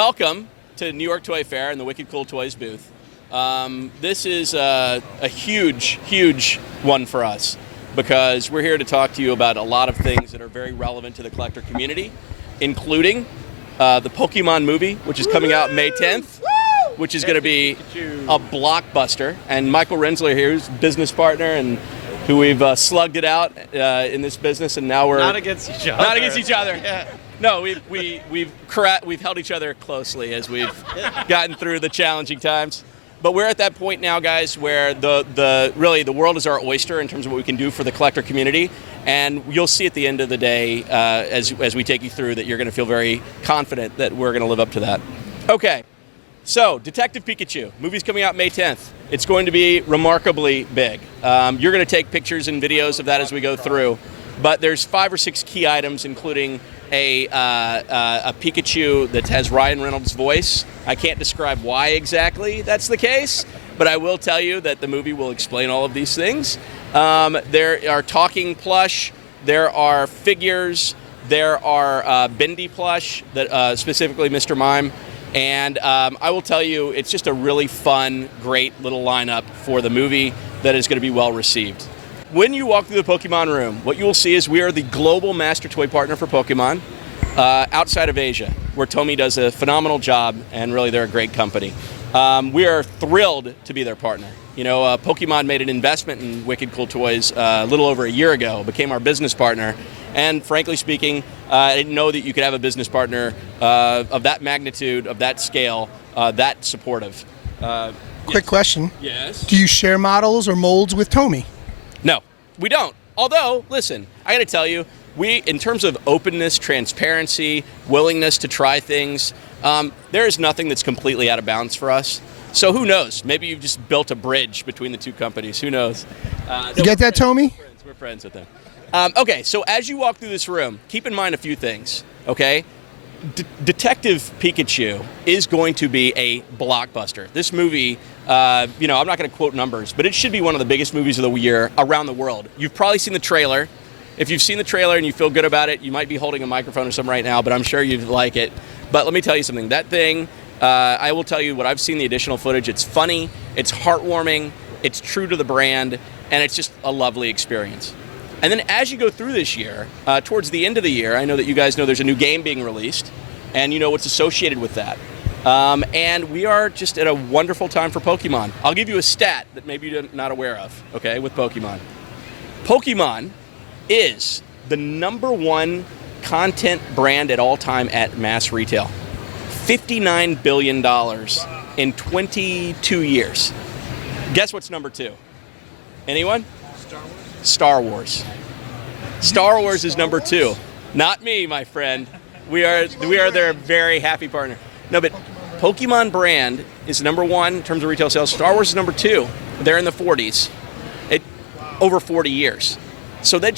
Welcome to New York Toy Fair and the Wicked Cool Toys booth. This is a huge, huge one for us because we're here to talk to you about a lot of things that are very relevant to the collector community, including the Pokemon movie, which is coming out May 10th, which is going to be a blockbuster. And Michael Rensler here, who's business partner and who we've slugged it out in this business, and now we're not against each other. Not against each other. Yeah. No, we've held each other closely as we've gotten through the challenging times. But we're at that point now, guys, where really the world is our oyster in terms of what we can do for the collector community. And you'll see at the end of the day, as we take you through, that you're going to feel very confident that we're going to live up to that. Okay, so Detective Pikachu, movie's coming out May 10th. It's going to be remarkably big. You're going to take pictures and videos of that as we go through. But there's 5 or 6 key items, including a Pikachu that has Ryan Reynolds' voice. I can't describe why exactly that's the case, but I will tell you that the movie will explain all of these things. There are talking plush, there are figures, there are Bendy plush, that specifically Mr. Mime, and I will tell you it's just a really fun, great little lineup for the movie that is going to be well received. When you walk through the Pokemon room, what you will see is we are the global master toy partner for Pokemon outside of Asia, where Tomy does a phenomenal job, and really they're a great company. We are thrilled to be their partner. You know, Pokemon made an investment in Wicked Cool Toys a little over a year ago, became our business partner, and frankly speaking, I didn't know that you could have a business partner of that magnitude, of that scale, that supportive. Quick question. Yes? Do you share models or molds with Tomy? No, we don't. Although, listen, I got to tell you, in terms of openness, transparency, willingness to try things, there is nothing that's completely out of bounds for us. So who knows? Maybe you've just built a bridge between the two companies. Who knows? You get that, Tomy? We're friends with them. Okay, so as you walk through this room, keep in mind a few things, okay? Detective Pikachu is going to be a blockbuster. This movie, I'm not going to quote numbers, but it should be one of the biggest movies of the year around the world. You've probably seen the trailer. If you've seen the trailer and you feel good about it, you might be holding a microphone or something right now, but I'm sure you'd like it. But let me tell you something. That thing, I will tell you what I've seen the additional footage. It's funny, it's heartwarming, it's true to the brand, and it's just a lovely experience. And then as you go through this year, towards the end of the year, I know that you guys know there's a new game being released, and you know what's associated with that. And we are just at a wonderful time for Pokemon. I'll give you a stat that maybe you're not aware of, okay, with Pokemon. Pokemon is the #1 content brand at all time at mass retail. $59 billion in 22 years. Guess what's #2? Anyone? Star Wars. Star Wars is #2. Not me, my friend. We are their very happy partner. No, but Pokemon brand is #1 in terms of retail sales. Star Wars is #2. They're in the 40s. Over 40 years. So that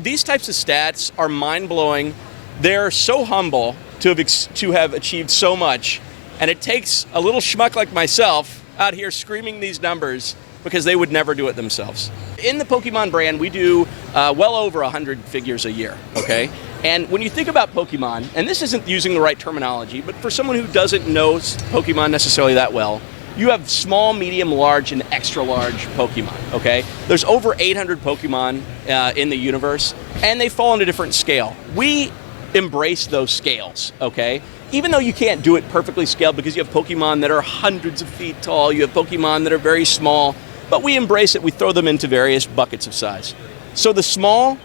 these types of stats are mind-blowing. They're so humble to have achieved so much, and it takes a little schmuck like myself out here screaming these numbers because they would never do it themselves. In the Pokemon brand, we do well over 100 figures a year, okay? And when you think about Pokemon, and this isn't using the right terminology, but for someone who doesn't know Pokemon necessarily that well, you have small, medium, large, and extra large Pokemon, okay? There's over 800 Pokemon in the universe, and they fall into different scale. We embrace those scales, okay? Even though you can't do it perfectly scaled because you have Pokemon that are hundreds of feet tall, you have Pokemon that are very small, but we embrace it. We throw them into various buckets of size. So the small,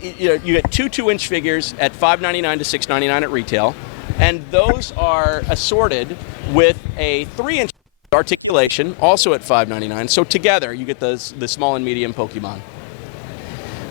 you get 2 2-inch figures at $5.99 to $6.99 at retail, and those are assorted with a 3-inch articulation, also at $5.99. So together, you get the small and medium Pokemon.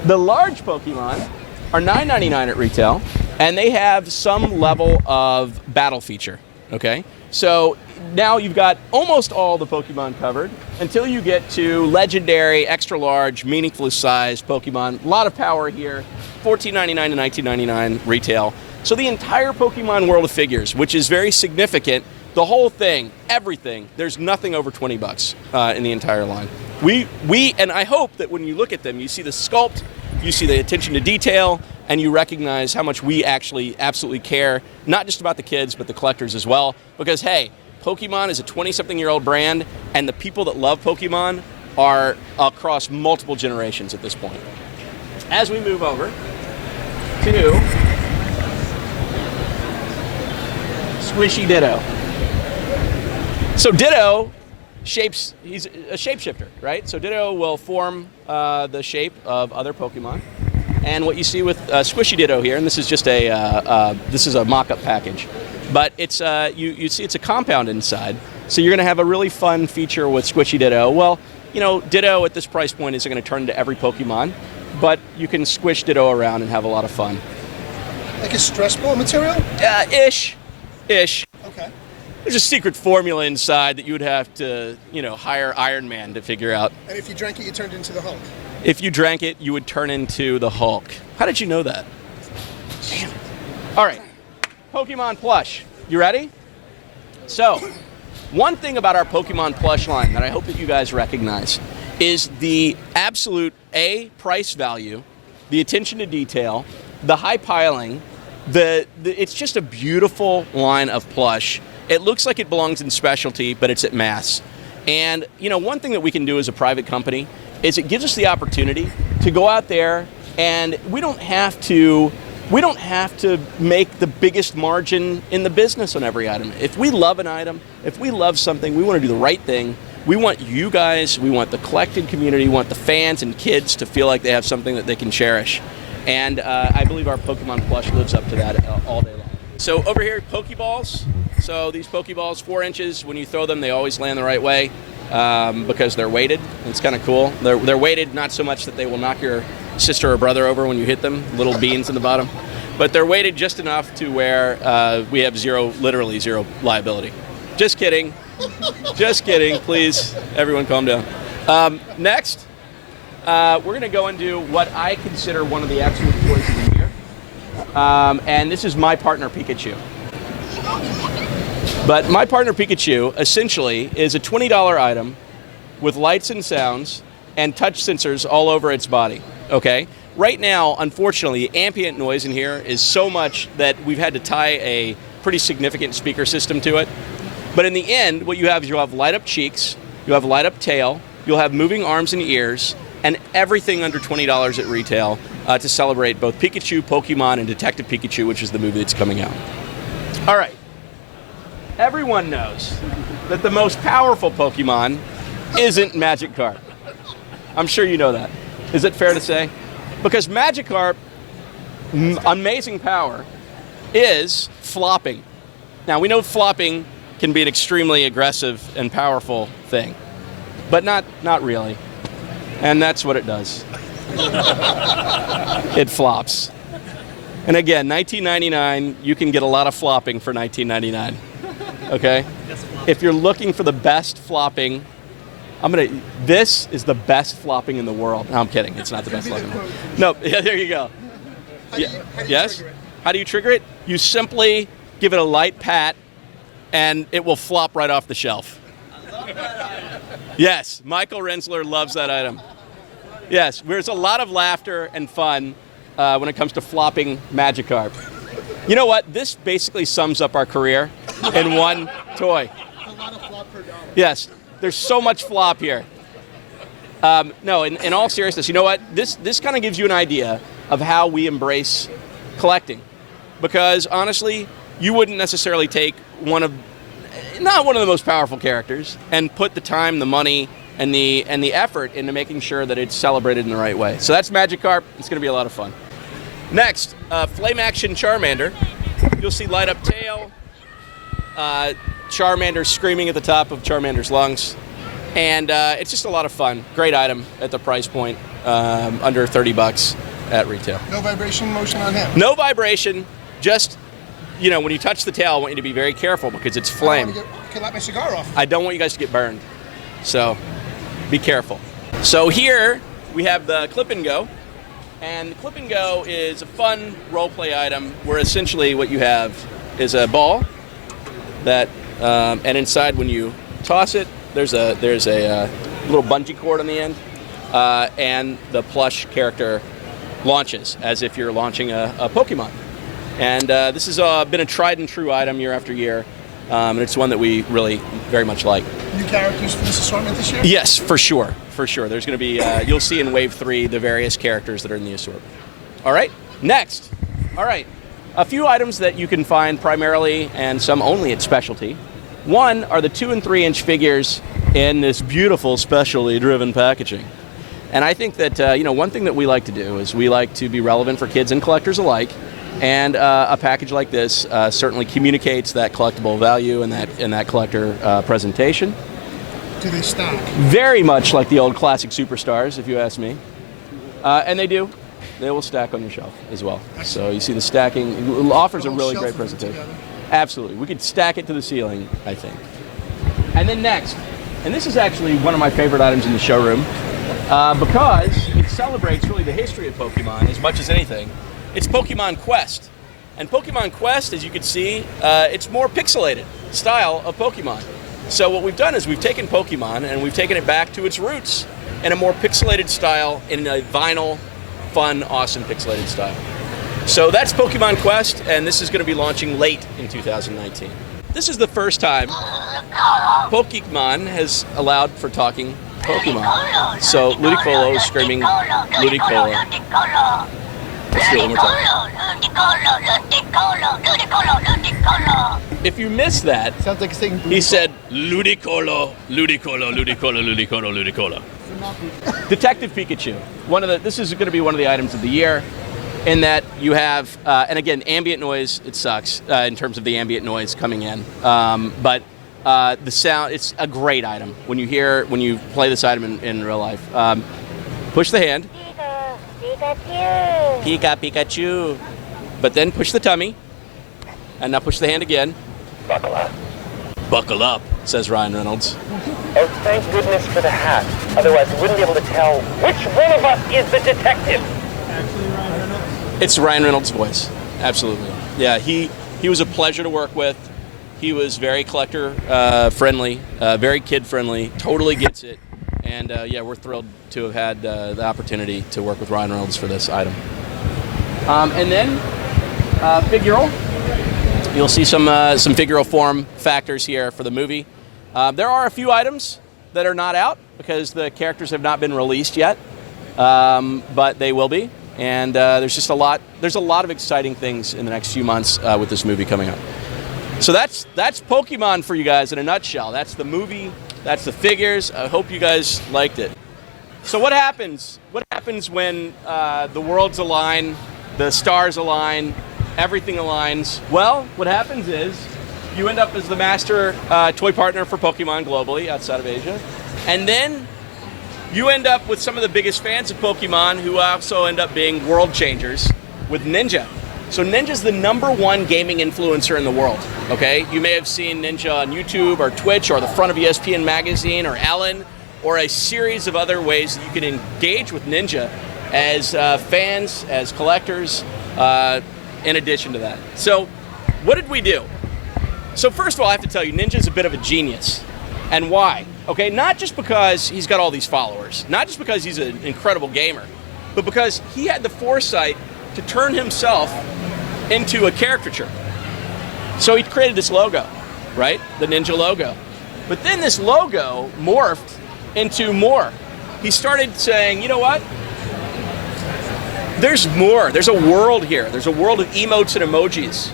The large Pokemon are $9.99 at retail, and they have some level of battle feature, okay? So now you've got almost all the Pokemon covered until you get to legendary, extra large, meaningful sized Pokemon. A lot of power here, $14.99 to $19.99 retail. So the entire Pokemon world of figures, which is very significant, the whole thing, everything, there's nothing over 20 bucks in the entire line. And I hope that when you look at them, you see the sculpt, you see the attention to detail, and you recognize how much we actually absolutely care, not just about the kids, but the collectors as well. Because, hey, Pokemon is a 20-something-year-old brand, and the people that love Pokemon are across multiple generations at this point. As we move over to Squishy Ditto. So Ditto he's a shapeshifter, right? So Ditto will form the shape of other Pokemon. And what you see with Squishy Ditto here, and this is just this is a mock-up package, but it's you see it's a compound inside. So you're going to have a really fun feature with Squishy Ditto. Well, you know, Ditto at this price point isn't going to turn into every Pokemon, but you can squish Ditto around and have a lot of fun. Like a stress ball material? Ish. Okay. There's a secret formula inside that you would have to, you know, hire Iron Man to figure out. And if you drank it, you turned into the Hulk? If you drank it, you would turn into the Hulk. How did you know that? Damn it. All right, Pokemon plush. You ready? So, one thing about our Pokemon plush line that I hope that you guys recognize is the absolute price value, the attention to detail, the high piling. It's just a beautiful line of plush. It looks like it belongs in specialty, but it's at mass. And you know, one thing that we can do as a private company is it gives us the opportunity to go out there, and we don't have to make the biggest margin in the business on every item. If we love an item, if we love something, we want to do the right thing. We want you guys, we want the collecting community, we want the fans and kids to feel like they have something that they can cherish. And I believe our Pokemon plush lives up to that all day long. So over here, Pokeballs. So these Pokeballs, 4 inches, when you throw them, they always land the right way because they're weighted. It's kind of cool. They're weighted not so much that they will knock your sister or brother over when you hit them, little beans in the bottom, but they're weighted just enough to where we have literally zero liability. Just kidding. Just kidding. Please, everyone calm down. Next, we're going to go into what I consider one of the absolute toys of the year. And this is My Partner Pikachu. But My Partner Pikachu essentially is a $20 item with lights and sounds and touch sensors all over its body, okay? Right now, unfortunately, ambient noise in here is so much that we've had to tie a pretty significant speaker system to it. But in the end, what you have is you'll have light up cheeks, you'll have light up tail, you'll have moving arms and ears, and everything under $20 at retail to celebrate both Pikachu, Pokemon, and Detective Pikachu, which is the movie that's coming out. All right. Everyone knows that the most powerful Pokemon isn't Magikarp. I'm sure you know that. Is it fair to say? Because Magikarp, amazing power, is flopping. Now, we know flopping can be an extremely aggressive and powerful thing, but not really. And that's what it does. It flops. And again, $19.99, you can get a lot of flopping for $19.99. Okay? If you're looking for the best flopping, this is the best flopping in the world. No, I'm kidding. It's not the best flopping in the world. No, yeah, there you go. How do you trigger it? You simply give it a light pat, and it will flop right off the shelf. I love that item. Yes, Michael Rensler loves that item. Yes, there's a lot of laughter and fun when it comes to flopping Magikarp. You know what? This basically sums up our career in one toy. A lot of flop per dollar. Yes, there's so much flop here. No, in all seriousness, you know what? This kind of gives you an idea of how we embrace collecting. Because honestly, you wouldn't necessarily take not one of the most powerful characters and put the time, the money, and the effort into making sure that it's celebrated in the right way. So that's Magikarp. It's going to be a lot of fun. Next, Flame Action Charmander. You'll see light up tail, Charmander screaming at the top of Charmander's lungs, and it's just a lot of fun. Great item at the price point, under $30 at retail. No vibration motion on him? No vibration, just, you know, when you touch the tail, I want you to be very careful because it's flame. Can light my cigar off. I don't want you guys to get burned, so be careful. So here we have the Clip and Go. And the Clip and Go is a fun role play item where essentially what you have is a ball that, and inside when you toss it, there's a little bungee cord on the end, and the plush character launches, as if you're launching a Pokemon. And this has been a tried and true item year after year, and it's one that we really very much like. New characters for this assortment this year? Yes, for sure, for sure. There's going to be, you'll see in Wave 3 the various characters that are in the assortment. All right, next. All right, a few items that you can find primarily and some only at Specialty. One are the 2 and 3 inch figures in this beautiful specially driven packaging. And I think that, you know, one thing that we like to do is we like to be relevant for kids and collectors alike. And a package like this certainly communicates that collectible value and that collector presentation. Do they stack? Very much like the old classic Superstars, if you ask me. And they do. They will stack on your shelf as well. So you see the stacking. It offers a really great presentation. Absolutely. We could stack it to the ceiling, I think. And then next, and this is actually one of my favorite items in the showroom, because it celebrates really the history of Pokemon as much as anything. It's Pokemon Quest. And Pokemon Quest, as you can see, it's more pixelated style of Pokemon. So what we've done is we've taken Pokemon and we've taken it back to its roots in a more pixelated style, in a vinyl, fun, awesome pixelated style. So that's Pokemon Quest, and this is going to be launching late in 2019. This is the first time Pokemon has allowed for talking Pokemon. So Ludicolo is screaming Ludicolo. Let's do it one more time. If you missed that, Sounds like saying he said Ludicolo, Ludicolo, Ludicolo, Ludicolo, Ludicolo. Detective Pikachu. This is going to be one of the items of the year, in that you have, and again, ambient noise. It sucks in terms of the ambient noise coming in, but the sound. It's a great item when you play this item in real life. Push the hand. Pikachu. But then push the tummy, and now push the hand again. Buckle up. Buckle up, says Ryan Reynolds. Oh, thank goodness for the hat. Otherwise, we wouldn't be able to tell which one of us is the detective. It's Ryan Reynolds' voice, absolutely. Yeah, he was a pleasure to work with. He was very collector friendly, very kid friendly, totally gets it. And yeah, we're thrilled to have had the opportunity to work with Ryan Reynolds for this item. And then figural. You'll see some figural form factors here for the movie. There are a few items that are not out because the characters have not been released yet, but they will be. And there's a lot of exciting things in the next few months with this movie coming up. So that's Pokemon for you guys in a nutshell. That's the movie. That's the figures. I hope you guys liked it. So what happens? What happens when the worlds align, the stars align, everything aligns? Well, what happens is you end up as the master toy partner for Pokemon globally outside of Asia. And then you end up with some of the biggest fans of Pokemon who also end up being world changers with Ninja. So Ninja's the #1 gaming influencer in the world, okay? You may have seen Ninja on YouTube or Twitch or the front of ESPN magazine or Ellen or a series of other ways that you can engage with Ninja as fans, as collectors, in addition to that. So what did we do? So first of all, I have to tell you, Ninja's a bit of a genius. And why? Okay, not just because he's got all these followers, not just because he's an incredible gamer, but because he had the foresight to turn himself into a caricature. So he created this logo, right? The Ninja logo. But then this logo morphed into more. He started saying, you know what? There's more. There's a world here. There's a world of emotes and emojis.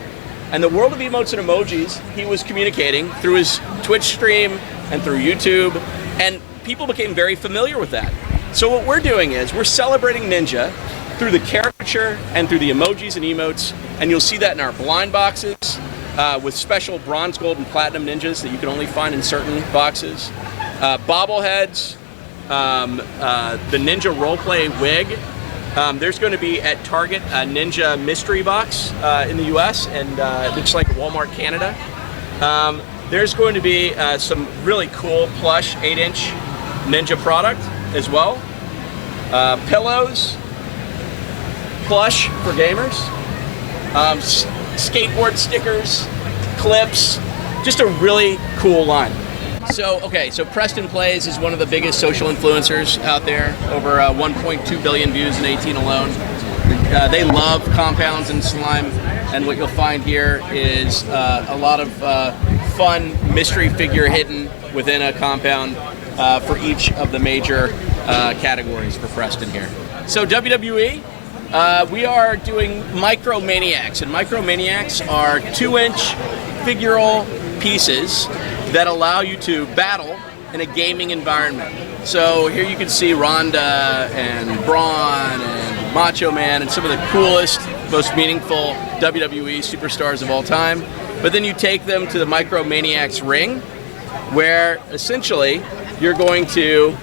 And the world of emotes and emojis, he was communicating through his Twitch stream and through YouTube, and people became very familiar with that. So what we're doing is we're celebrating Ninja through the caricature and through the emojis and emotes, and you'll see that in our blind boxes with special bronze, gold, and platinum ninjas that you can only find in certain boxes. Bobbleheads, the Ninja roleplay wig. There's going to be at Target a Ninja mystery box in the US, and it looks like Walmart Canada. There's going to be some really cool plush 8-inch Ninja product as well. Pillows, plush for gamers, skateboard stickers, clips, just a really cool line. So Preston Plays is one of the biggest social influencers out there, over 1.2 billion views in 2018 alone. They love compounds and slime, and what you'll find here is a lot of fun mystery figure hidden within a compound for each of the major categories for Preston here. So WWE, we are doing Micro Maniax, and Micro Maniax are 2-inch figural pieces that allow you to battle in a gaming environment. So here you can see Ronda and Braun and Macho Man and some of the coolest, most meaningful WWE superstars of all time. But then you take them to the Micro Maniax ring, where essentially you're going to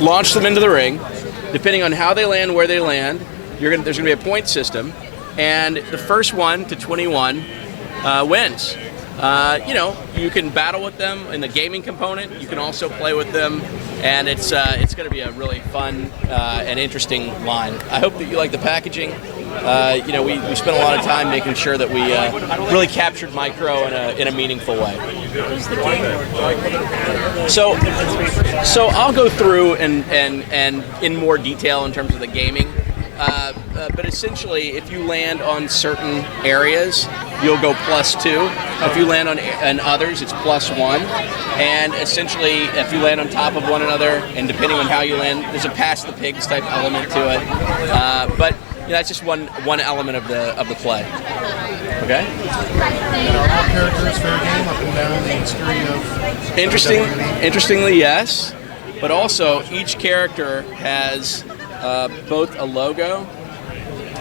launch them into the ring. Depending on how they land, where they land, there's going to be a point system, and the first one to 21 wins. You know, you can battle with them in the gaming component. You can also play with them, and it's going to be a really fun and interesting line. I hope that you like the packaging. You know, we spent a lot of time making sure that we really captured Micro in a meaningful way. So I'll go through and in more detail in terms of the gaming. But essentially, if you land on certain areas, you'll go +2. If you land on others, it's +1. And essentially, if you land on top of one another, and depending on how you land, there's a pass the pigs type element to it. But yeah, that's just one element of the play. Okay. And are all characters fair game up and down the history of? Interestingly, yes. But also, each character has both a logo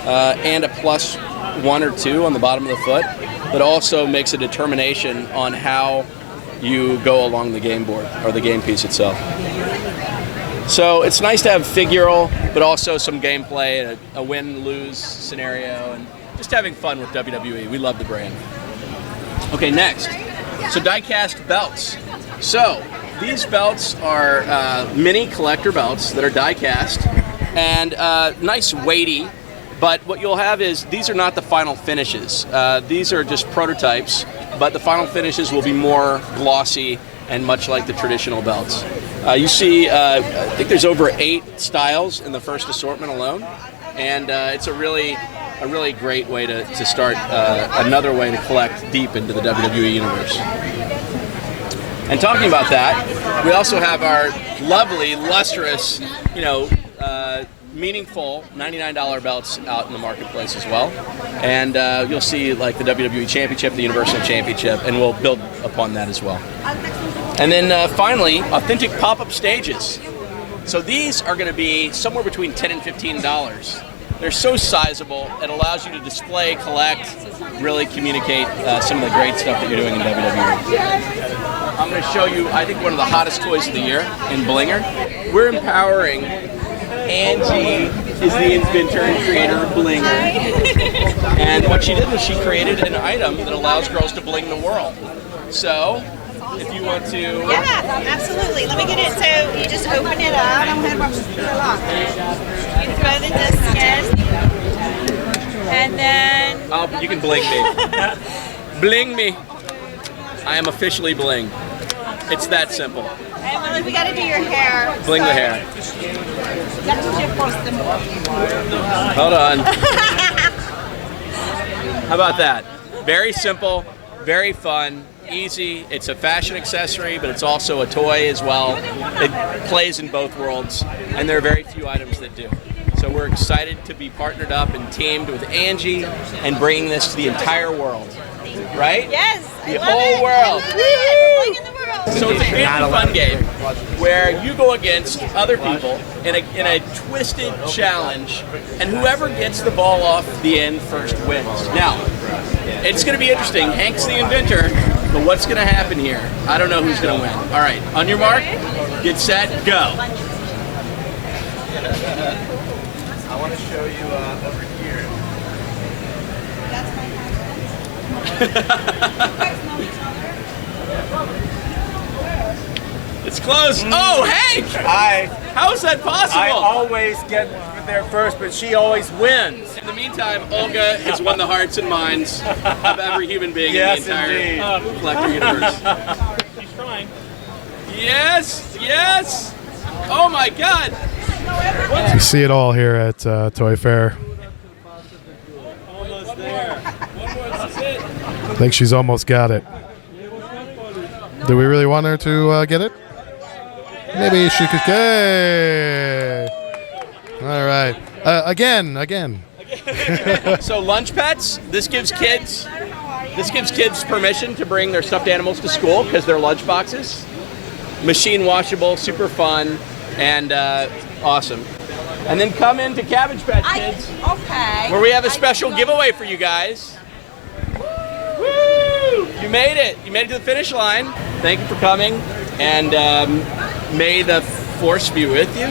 and a +1 or 2 on the bottom of the foot, but also makes a determination on how you go along the game board or the game piece itself. So it's nice to have figural, but also some gameplay, a win-lose scenario, and just having fun with WWE. We love the brand. Okay, next. So die-cast belts. So these belts are mini collector belts that are die-cast and nice weighty, but what you'll have is these are not the final finishes. These are just prototypes, but the final finishes will be more glossy and much like the traditional belts. You see, I think there's over 8 styles in the first assortment alone, and it's a really great way to start another way to collect deep into the WWE universe. And talking about that, we also have our lovely, lustrous, you know, meaningful $99 belts out in the marketplace as well. And you'll see like the WWE Championship, the Universal Championship, and we'll build upon that as well. And then finally, authentic pop-up stages. So these are going to be somewhere between $10 and $15. They're so sizable, it allows you to display, collect, really communicate some of the great stuff that you're doing in WWE. I'm going to show you, I think, one of the hottest toys of the year in Blinger. We're empowering Angie, is the inventor and creator of Blinger. And what she did was she created an item that allows girls to bling the world. So, if you want to... Yeah, absolutely. Let me get it. So, you just open it up. I'm going to watch the lock. You throw the disc in. And then... Oh, you can bling me. Bling me. I am officially bling. It's that simple. And well, we got to do your hair. Bling the hair. Hold on. How about that? Very simple, very fun, easy. It's a fashion accessory, but it's also a toy as well. It plays in both worlds, and there are very few items that do. So we're excited to be partnered up and teamed with Angie and bringing this to the entire world. Right? Yes. The whole world. So it's a great fun game where you go against other people in a twisted challenge, and whoever gets the ball off the end first wins. Now, it's going to be interesting. Hank's the inventor, but what's going to happen here? I don't know who's going to win. All right, on your mark, get set, go. I want to show you over here. It's close. Oh, Hank! How is that possible? I always get there first, but she always wins. In the meantime, Olga has won the hearts and minds of every human being in the entire collector universe. She's trying. Yes, yes. Oh my God. You see it all here at Toy Fair. I think she's almost got it. Do we really want her to get it? Maybe she could. Hey! All right. Again. So lunch pets. This gives kids permission to bring their stuffed animals to school because they're lunch boxes. Machine washable, super fun, and awesome. And then come into Cabbage Patch Kids, Okay. where we have a special giveaway for you guys. Woo! You made it. You made it to the finish line. Thank you for coming, and may the force be with you.